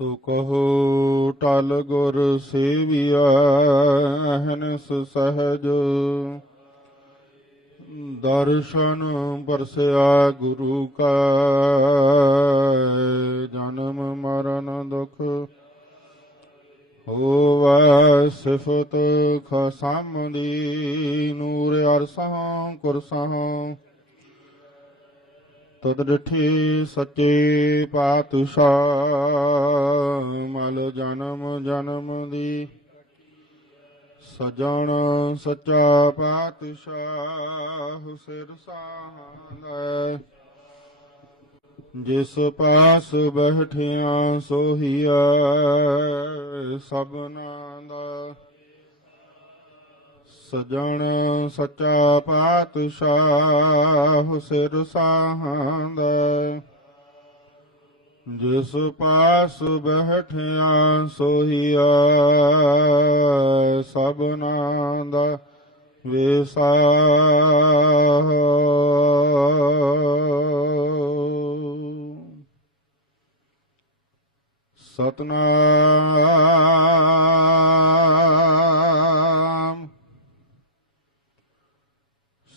ਸੋ ਕਹੋ, ਟਲ ਗੁਰ ਸੇਵਿਆ ਅਹਨਸ ਸਹਜ। ਦਰਸ਼ਨ ਪਰਸਿਆ ਗੁਰੂ ਕਾ, ਜਨਮ ਮਰਨ ਦੁਖ ਹੋਵੈ, ਸਿਫਤ ਖਸਮ ਦੀ ਨੂਰ ਅਰਸਹਾਂ ਕੁਰਸਹਾਂ ਤਦ ਡਠੇ ਸੱਚੇ ਪਾਤਸ਼ਾਹ, ਮਲ ਜਨਮ ਜਨਮ ਦੀ। ਸਜਣ ਸੱਚਾ ਪਾਤਸ਼ਾਹ, ਸਿਰ ਸਾਹਲੇ ਜਿਸ ਪਾਸ ਬਹਿਠਿਆ ਸੋਹੀਆ ਸਭਨਾ ਸਜਣ ਸੱਚਾ ਪਾਤਸ਼ਾਹ ਸਿਰ ਸਾਹੰਦਾ। ਜਿਸ ਪਾਸ ਬਹਿਠਿਆ ਸੋਹੀਆ ਸਭਨਾ ਦਾ ਵਿਸਾ। ਸਤਨਾਮ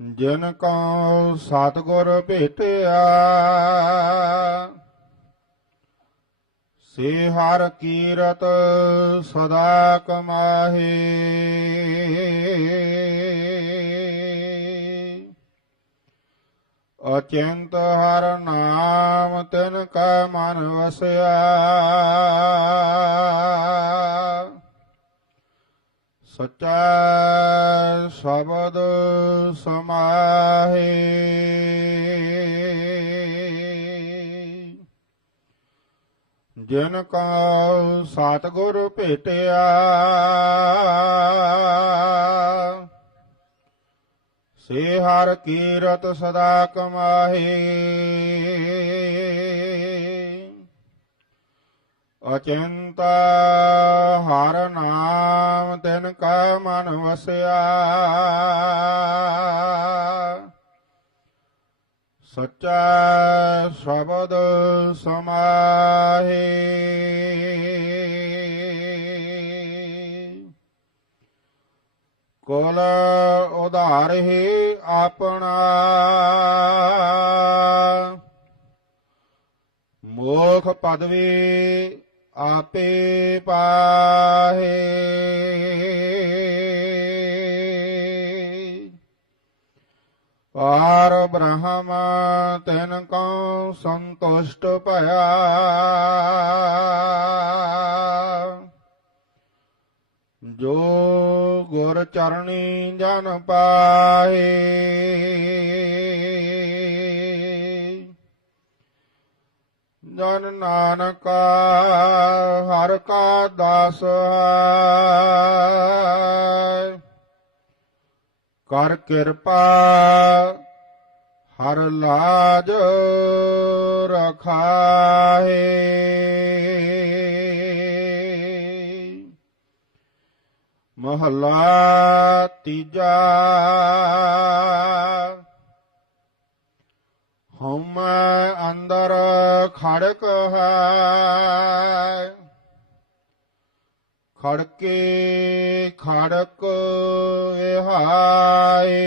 ਜਨ ਕਉ ਸਤਿਗੁਰ ਭੇਟਿਆ, ਸੇ ਹਰ ਕੀਰਤ ਸਦਾ ਕਮਾਹੇ। ਅਚੰਤ ਹਰ ਨਾਮ ਤਿਨ ਕੈ ਮਨ ਵਸਿਆ। ਸਚਾ ਸ਼ਬਦ ਸਮਾਹੇ। ਜਿਨ ਕਉ ਸਤਿਗੁਰ ਭੇਟਿਆ ਸੇ ਹਰ ਕੀਰਤ ਸਦਾ ਕਮਾਹੇ। ਅਚਿੰਤ ਹਰ ਨਾਮ ਤਿਨ ਕਾ ਮਨ ਵਸਿਆ। ਸੱਚਾ ਸ਼ਬਦ ਸਮਾਹੇ। ਕੋਲ ਉਧਾਰ ਹੀ ਆਪਣਾ। ਮੋਖ ਪਦਵੀ ਆਪੇ ਪਾਹੇ। ਪਾਰ ਬ੍ਰਹਮ ਤਿਨ ਕਉ ਸੰਤੁਸ਼ਟ ਭਇਆ। ਜੋ ਗੁਰ ਚਰਣੀ ਜਨ ਪਾਏ ਜਨ ਨਾਨਕ ਹਰ ਕਾ ਦਾਸ ਹੈ। ਕਰ ਕਿਰਪਾ ਹਰ ਲਾਜ ਰਖਾਏ। ਮਹੱਲਾ ਤੀਜਾ ਹਉਮ ਅੰਦਰ ਖੜਕ ਹੈ। ਖੜਕੇ ਖੜਕ ਵਿਹਾਏ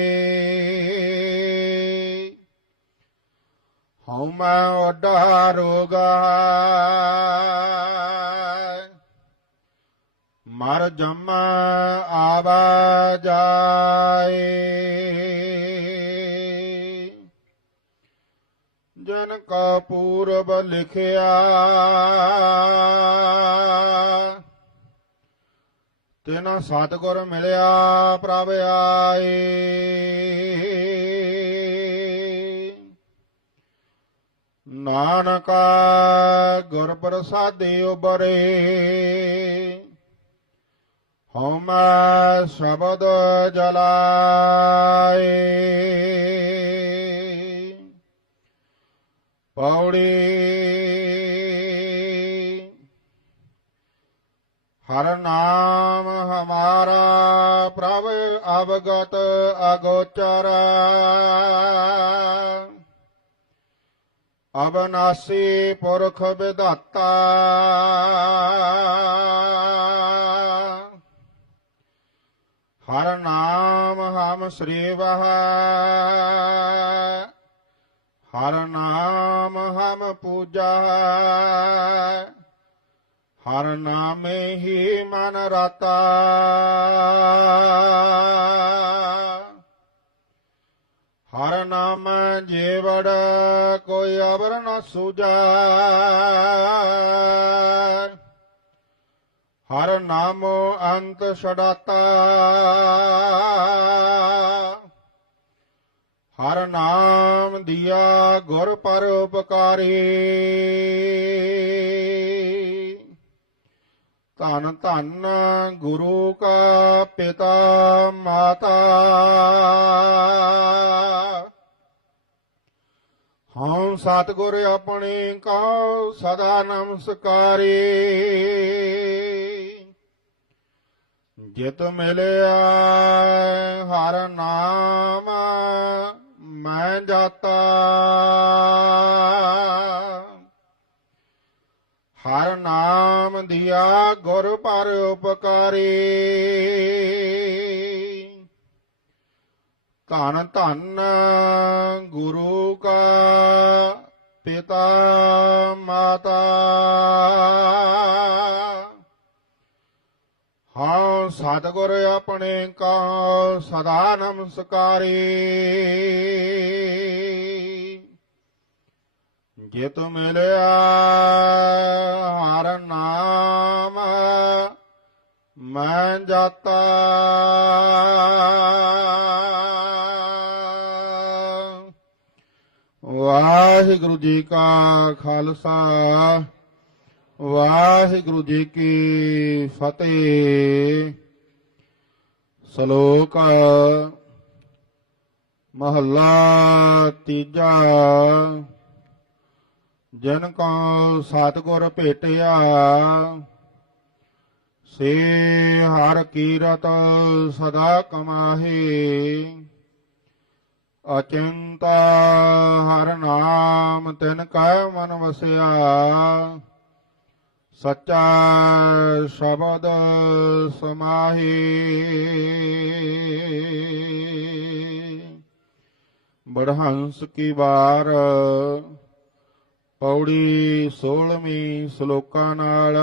ਹਉਮ ਓਡਾ ਰੋਗਾ ਮਰ ਜਮ ਆਵਾ ਜਾਏ। ਕਾ ਪੂਰਬ ਲਿਖਿਆ। ਤਿਨ ਸਤਿਗੁਰ ਮਿਲਿਆ, ਪ੍ਰਭ ਆਏ। ਨਾਨਕਾ ਗੁਰ ਪ੍ਰਸਾਦੇ ਉਬਰੇ ਹਉਮੈ ਸ਼ਬਦ ਜਲਾਏ। ਪੌੜੀ। ਹਰ ਨਾਮ ਹਮਾਰਾ ਪ੍ਰਭ ਅਵਗਤ ਅਗੋਚਰ। ਅਬਨਾਸੀ ਪੁਰਖ ਵਿਧਾਤਾ। ਹਰ ਨਾਮ ਹਮ ਸ੍ਰੀਵਹ ਹਰ ਨਾਮ ਹਮ ਪੂਜਾ, ਹਰ ਨਾਮੇ ਹੀ ਮਨ ਰਤਾ। ਹਰ ਨਾਮ ਜੀਵੜ ਕੋਈ ਅਵਰ ਨ ਸੂਜੈ, ਹਰ ਨਾਮੋ ਅੰਤ ਛਡਾਤਾ। ਹਰ ਨਾਮ ਦਿਆ ਗੁਰ ਪਰ ਉਪਕਾਰੀ। ਧਨ ਧੰਨ ਗੁਰੂ ਕਾ ਪਿਤਾ ਮਾਤਾ। ਹਉ ਸਤਿਗੁਰ ਆਪਣੇ ਕਉ ਸਦਾ ਨਮਸਕਾਰੀ। ਜਿਤ ਮਿਲਿਆ ਹਰ ਨਾਮ ਮੈਂ ਜਾਤਾ। ਹਰ ਨਾਮ ਦਿਆ ਗੁਰ ਪਰ ਉਪਕਾਰੀ। ਧਨ ਧੰਨ ਗੁਰੂ ਕਾ ਪਿਤਾ ਮਾਤਾ। ਹਾਂ ਸਤਿਗੁਰ ਆਪਣੇ ਕਾ ਸਦਾ ਨਮਸਕਾਰੀ। ਜਿਤ ਮਿਲਿਆ ਹਰ ਨਾਮ, ਮੈਂ ਜਾਤਾ। ਵਾਹਿਗੁਰੂ ਜੀ ਕਾ ਖਾਲਸਾ। ਵਾਹਿਗੁਰੂ ਜੀ ਕੀ ਫਤਿਹ। ਸ਼ਲੋਕ ਮਹੱਲਾ ਤੀਜਾ। ਜਨ ਕੋ ਸਤਿਗੁਰ ਭੇਟਿਆ, ਸੇ ਹਰ ਕੀਰਤ ਸਦਾ ਕਮਾਹੇ। ਅਚਿੰਤਾ ਹਰ ਨਾਮ ਤਿਨ ਕੈ ਮਨ ਵਸਿਆ। ਸੱਚਾ ਸ਼ਬਦ ਸਮਾਹੀ। ਬੜਹੰਸ ਕੀ ਵਾਰ ਪੌੜੀ 16ਵੀਂ ਸ਼ਲੋਕਾਂ ਨਾਲ।